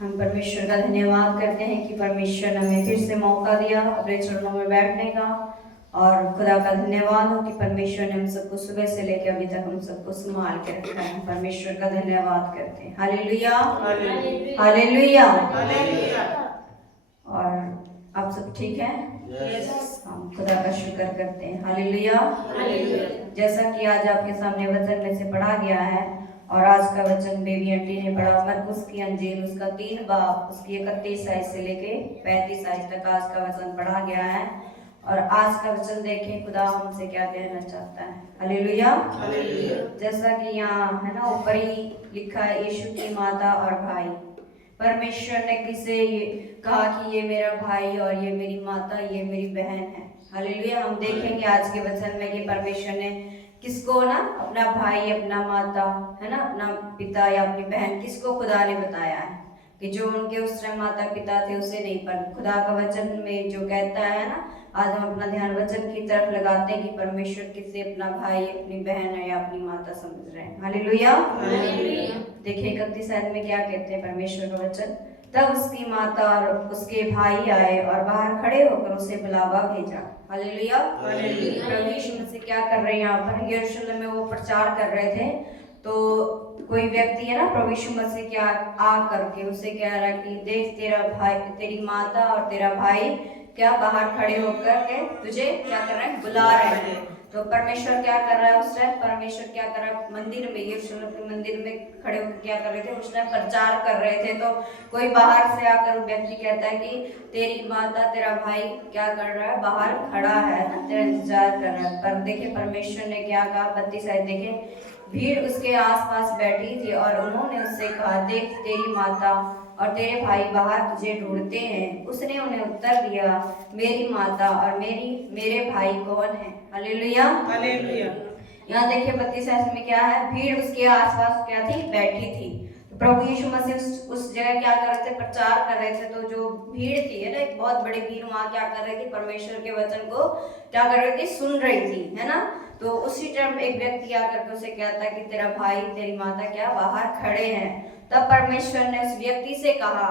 हम परमेश्वर का धन्यवाद करते हैं कि परमेश्वर ने हमें फिर से मौका दिया अपने चरणों में बैठने का। और खुदा का धन्यवाद हो कि परमेश्वर ने हम सबको सुबह से लेकर अभी तक हम सबको संभाल के रखा है। परमेश्वर का धन्यवाद करते हैं। Hallelujah, hallelujah. और आप सब ठीक हैं? हम खुदा का शुक्र करते हैं। हालेलुया। जैसा कि आज आपके सामने वचन में से पढ़ा गया है, और आज का वचन बेबी आंटी ने पढ़ा मरकुस की अंजील उसका 3 बाब उसकी 31 आयत से लेके 35 आयत तक आज का वचन पढ़ा गया है। और आज का वचन देखें खुदा हमसे क्या कहना चाहता है। हालेलुया। जैसा कि यहाँ है ना ऊपर ही लिखा है, यीशु की माता और भाई। परमेश्वर ने किसे ये कहा कि ये मेरा भाई और ये मेरी माता, ये मेरी बहन है। हालेलुया। हम देखेंगे आज के वचन में कि परमेश्वर ने किसको ना अपना भाई, अपना माता है ना, अपना पिता या अपनी बहन, किसको खुदा ने बताया है कि जो उनके उस समय माता पिता थे उसे नहीं, पर खुदा का वचन में जो कहता है ना, आज हम अपना ध्यान वचन की तरफ लगाते हैं कि परमेश्वर किसे अपना भाई, अपनी बहन है या अपनी माता समझ रहे हैं। हालेलुया। देखिए 31 आयत में क्या कहते हैं परमेश्वर का वचन। तब उसकी माता और उसके भाई आए और बाहर खड़े होकर उसे बुलावा भेजा। हालेलुया। प्रभु यीशु मसीह क्या कर रहे हैं यहाँ पर? यरूशलेम में वो प्रचार कर रहे थे, तो कोई व्यक्ति है ना प्रभु यीशु मसीह के आ करके उसे कह रहा है कि देख तेरा भाई, तेरी माता और तेरा भाई क्या बाहर खड़े होकर के तुझे क्या कर रहे हैं? बुला रहे हैं। तो परमेश्वर क्या कर रहा है उस टाइम? परमेश्वर क्या कर रहा है? मंदिर में, यरूशलेम के मंदिर में खड़े होकर क्या कर रहे थे? उस टाइम प्रचार कर रहे थे। तो कोई बाहर से आकर व्यक्ति कहता है कि तेरी माता, तेरा भाई क्या कर रहा है? बाहर खड़ा है ना, तेरा इंतजार कर रहा है। पर देखिए परमेश्वर ने क्या कहा, 32 आयत देखें। भीड़ उसके आसपास बैठी थी और उन्होंने उससे कहा, देख तेरी माता और तेरे भाई बाहर तुझे ढूंढते हैं। उसने उन्हें उत्तर दिया, मेरी माता और मेरे भाई कौन है? हालेलुया। यहाँ देखिए 32 में क्या है? भीड़ उसके आसपास क्या थी? बैठी थी। तो प्रभु यीशु मसीह उस जगह क्या कर रहे थे? प्रचार कर रहे थे। तो जो भीड़ थी है ना, एक बहुत बड़ी भीड़ वहां क्या कर रही थी? परमेश्वर के वचन को क्या कर रही थी? सुन रही थी, है ना। तो उसी टाइम एक व्यक्ति आकर के उसे कहता है कि तेरा भाई, तेरी माता क्या बाहर खड़े हैं। तब परमेश्वर ने उस व्यक्ति से कहा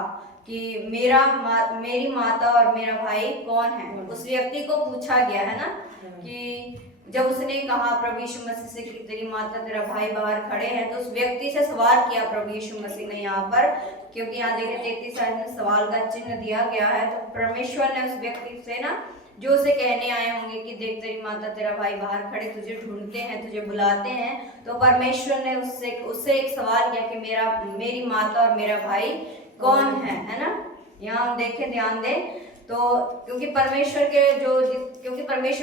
कि मेरी माता और मेरा भाई कौन है? उस व्यक्ति को पूछा गया है ना, कि जब उसने कहा प्रभु यीशु मसीह से कि तेरी माता, तेरा भाई बाहर खड़े हैं, तो उस व्यक्ति से सवाल किया प्रभु यीशु मसीह ने यहाँ पर, क्योंकि यहाँ देखिए 33 आयत में सवाल का चिन्ह दिया गया है। तो परमेश्वर ने उस व्यक्ति से ना, जो उसे कहने आए होंगे कि देख तेरी माता, तेरा भाई बाहर खड़े तुझे ढूंढते हैं, तुझे बुलाते हैं, तो परमेश्वर ने उससे एक सवाल किया कि मेरी माता और मेरा भाई कौन है ना। यहाँ हम देखें, ध्यान दें। तो क्योंकि परमेश्वर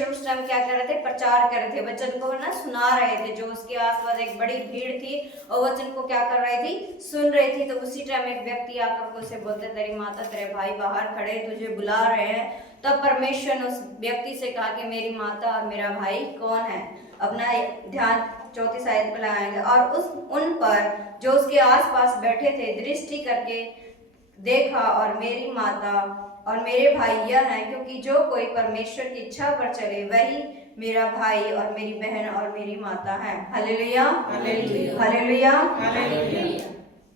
उस टाइम क्या कर रहे थे? प्रचार कर रहे थे, वचन को ना सुना रहे थे। जो उसके आसपास एक बड़ी भीड़ थी और वचन को क्या कर रही थी? सुन रही थी। तो उसी टाइम एक व्यक्ति आकर उसे बोलते, तेरी माता, तेरे भाई बाहर खड़े तुझे बुला रहे हैं। तब परमेश्वर ने उस व्यक्ति से कहा कि मेरी माता और मेरा भाई कौन है? अपना ध्यान 34 आयत पर लगाएंगे। और उन पर जो उसके आसपास बैठे थे दृष्टि करके देखा, और मेरी माता और मेरे भाई यह है, क्योंकि जो कोई परमेश्वर की इच्छा पर चले वही मेरा भाई और मेरी बहन और मेरी माता है। Hallelujah, hallelujah.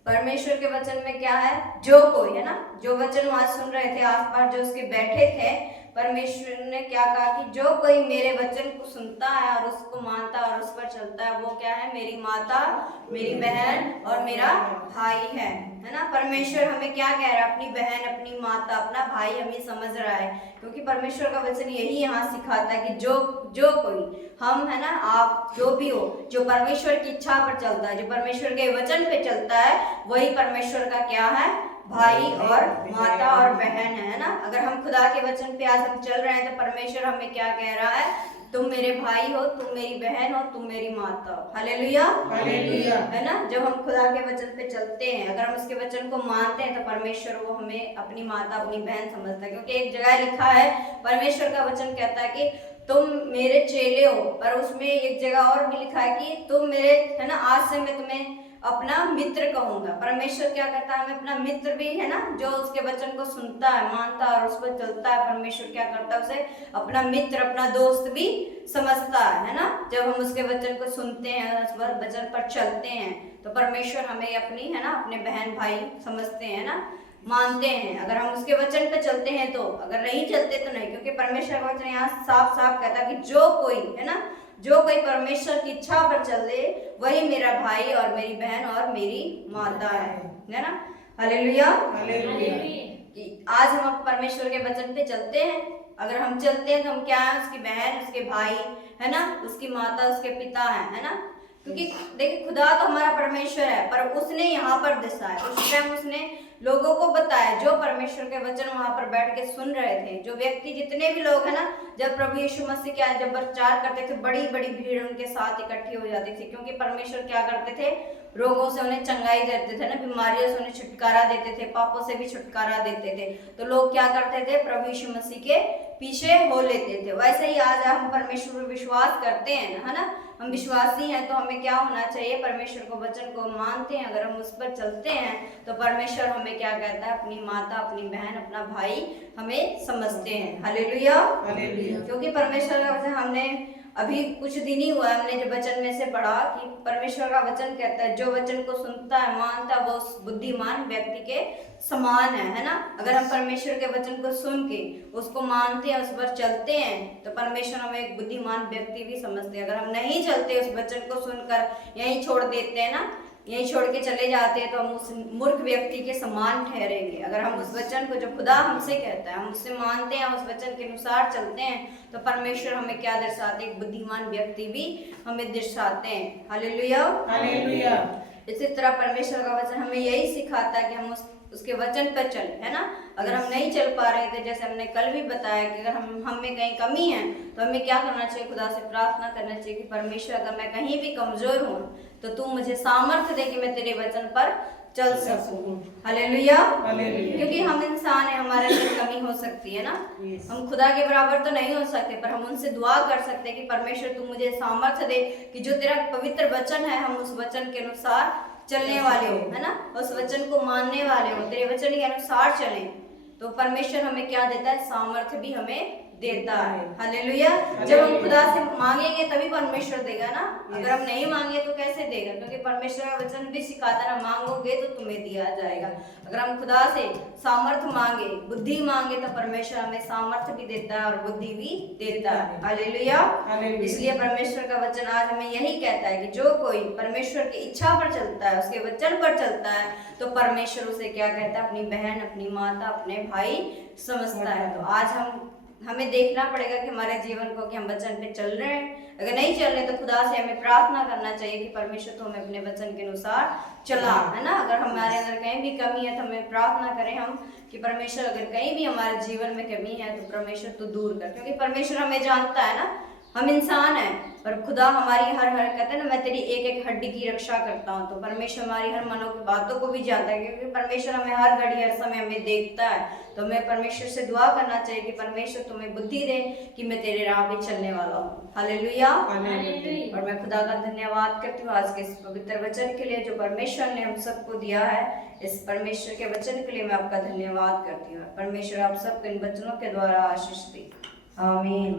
परमेश्वर के वचन में क्या है? जो कोई है ना, जो वचन वहां सुन रहे थे आसपास जो उसके बैठे थे, परमेश्वर ने क्या कहा कि जो कोई मेरे वचन को सुनता है और उसको मानता है और उस पर चलता है, वो क्या है? मेरी माता, मेरी बहन और मेरा भाई है ना। परमेश्वर हमें क्या कह रहा है? अपनी बहन, अपनी माता, अपना भाई हमें समझ रहा है, क्योंकि परमेश्वर का वचन यही यहाँ सिखाता है कि जो कोई, हम है ना, आप जो भी हो, जो परमेश्वर की इच्छा पर चलता है, जो परमेश्वर के वचन पे चलता है, वही परमेश्वर का क्या है? भाई और माता और बहन है ना। अगर हम खुदा के वचन पे आज हम चल रहे हैं, तो परमेश्वर हमें क्या कह रहा है? तुम मेरे भाई हो, तुम मेरी बहन हो, तुम मेरी माता हो। हालेलुया, है ना। जब हम खुदा के वचन पे चलते हैं, अगर हम उसके वचन को मानते हैं, तो परमेश्वर वो हमें अपनी माता, अपनी बहन समझता है। क्योंकि एक जगह लिखा है, परमेश्वर का वचन कहता है कि तुम मेरे चेले हो, पर उसमें एक जगह और भी लिखा है कि तुम मेरे, है ना, आज से मैं तुम्हें अपना मित्र कहूंगा। परमेश्वर क्या कहता है, हमें अपना मित्र भी है ना, जो उसके वचन को सुनता है, मानता है और उस पर चलता है, परमेश्वर क्या करता है, उसे अपना मित्र, अपना दोस्त भी समझता है ना। जब हम उसके वचन को सुनते हैं, उस वचन पर चलते हैं, तो परमेश्वर हमें अपनी है ना, अपने बहन भाई समझते हैं ना, मानते हैं। अगर हम उसके वचन पे चलते हैं तो, अगर नहीं चलते तो नहीं, क्योंकि परमेश्वर का वचन यहाँ साफ साफ कहता है कि जो कोई है ना, जो कोई परमेश्वर की इच्छा पर चले वही मेरा भाई और मेरी बहन और मेरी माता है ना। हालेलुया। आज हम परमेश्वर के वचन पे चलते हैं। अगर हम चलते हैं तो हम क्या है, उसकी बहन, उसके भाई है ना, उसकी माता, उसके पिता है ना। क्योंकि देखिए खुदा तो हमारा परमेश्वर है, पर उसने यहाँ पर दिशा है, उस टाइम उसने लोगों को बताया, जो परमेश्वर के वचन वहां पर बैठ के सुन रहे थे, जो व्यक्ति, जितने भी लोग है ना, जब प्रभु यीशु मसीह क्या जब प्रचार करते थे, बड़ी बड़ी भीड़ उनके साथ इकट्ठी हो जाती थी, क्योंकि परमेश्वर क्या करते थे, रोगों से उन्हें चंगाई देते थे ना, बीमारियों से उन्हें छुटकारा देते थे, पापों से भी छुटकारा देते थे। तो लोग क्या करते थे, प्रभु यीशु मसीह के पीछे हो लेते थे। वैसे ही आज हम परमेश्वर पर विश्वास करते हैं है ना, हम विश्वासी हैं, तो हमें क्या होना चाहिए, परमेश्वर को वचन को मानते हैं, अगर हम उस पर चलते हैं तो परमेश्वर हमें क्या कहता है, अपनी माता, अपनी बहन, अपना भाई हमें समझते हैं। हालेलुया। क्योंकि परमेश्वर का वचन हमने अभी कुछ दिन ही हुआ, हमने जो वचन में से पढ़ा कि परमेश्वर का वचन कहता है, जो वचन को सुनता है, मानता है, वो उस बुद्धिमान व्यक्ति के समान है ना। अगर हम परमेश्वर के वचन को सुन के उसको मानते हैं, उस पर चलते हैं, तो परमेश्वर हमें एक बुद्धिमान व्यक्ति भी समझते हैं। अगर हम नहीं चलते, उस वचन को सुनकर यहीं छोड़ देते हैं ना, यहीं छोड़ के चले जाते हैं, तो हम उस मूर्ख व्यक्ति के समान ठहरेंगे। अगर हम उस वचन को, जो खुदा हमसे कहता है, हम उससे मानते हैं, उस वचन के अनुसार चलते हैं, तो परमेश्वर हमें क्या दर्शाते हैं, एक बुद्धिमान व्यक्ति भी हमें दर्शाते हैं। हालेलुया। हालेलुया। इसी तरह परमेश्वर का वचन हमें यही सिखाता है कि हम उसके वचन पर चले है ना। अगर हम नहीं चल पा रहे थे, जैसे हमने कल भी बताया कि अगर हम में कहीं कमी है, तो हमें क्या करना चाहिए, खुदा से प्रार्थना करना चाहिए कि परमेश्वर अगर मैं कहीं भी कमजोर हूँ तो तू मुझे सामर्थ्य दे कि मैं तेरे वचन पर चल सकूं। हालेलुया। क्योंकि हम इंसान है, हमारे अंदर कमी हो सकती है ना। हम खुदा के बराबर तो नहीं हो सकते, पर हम उनसे दुआ कर सकते हैं कि परमेश्वर तू मुझे सामर्थ्य दे कि जो तेरा पवित्र वचन है, हम उस वचन के अनुसार चलने वाले हो है ना, उस वचन को मानने वाले हो, तेरे वचन के अनुसार चलें। तो परमेश्वर हमें क्या देता है, सामर्थ्य भी हमें देता है। हालेलुया। जब हम खुदा से मांगेंगे तभी परमेश्वर देगा ना, अगर हम नहीं मांगे तो कैसे देगा, क्योंकि परमेश्वर का वचन भी सिखाता है ना, मांगोगे तो तुम्हें दिया जाएगा। अगर हम खुदा से सामर्थ्य मांगे, बुद्धि मांगे, तो परमेश्वर हमें सामर्थ्य भी देता है और बुद्धि भी देता है। हालेलुया। इसलिए परमेश्वर का वचन आज हमें यही कहता है कि जो कोई परमेश्वर की इच्छा पर चलता है, उसके वचन पर चलता है, तो परमेश्वर उसे क्या कहता है, अपनी बहन, अपनी माता, अपने भाई समझता है। तो आज हमें देखना पड़ेगा कि हमारे जीवन को कि हम वचन पे चल रहे हैं। अगर नहीं चल रहे तो खुदा से हमें प्रार्थना करना चाहिए कि परमेश्वर तो हमें अपने वचन के अनुसार चला है ना। अगर हमारे अंदर कहीं भी कमी है तो हमें प्रार्थना करें हम कि परमेश्वर अगर कहीं भी हमारे जीवन में कमी है तो परमेश्वर तो दूर कर, क्योंकि परमेश्वर हमें जानता है ना, हम इंसान हैं, पर खुदा हमारी हर कहते हैं ना, मैं तेरी एक एक हड्डी की रक्षा करता हूँ। तो परमेश्वर हमारी हर मनों की बातों को भी जानता है, क्योंकि परमेश्वर हमें हर घड़ी हर समय हमें देखता है। तो हमें परमेश्वर से दुआ करना चाहिए कि परमेश्वर तुम्हें बुद्धि दे कि मैं तेरे राह पे चलने वाला हूँ। हालेलुया। और मैं खुदा का धन्यवाद करती हूँ आज के इस पवित्र वचन के लिए जो परमेश्वर ने हम सबको दिया है। इस परमेश्वर के वचन के लिए मैं आपका धन्यवाद करती हूँ। परमेश्वर आप सबको इन वचनों के द्वारा आशीष दे। आमीन।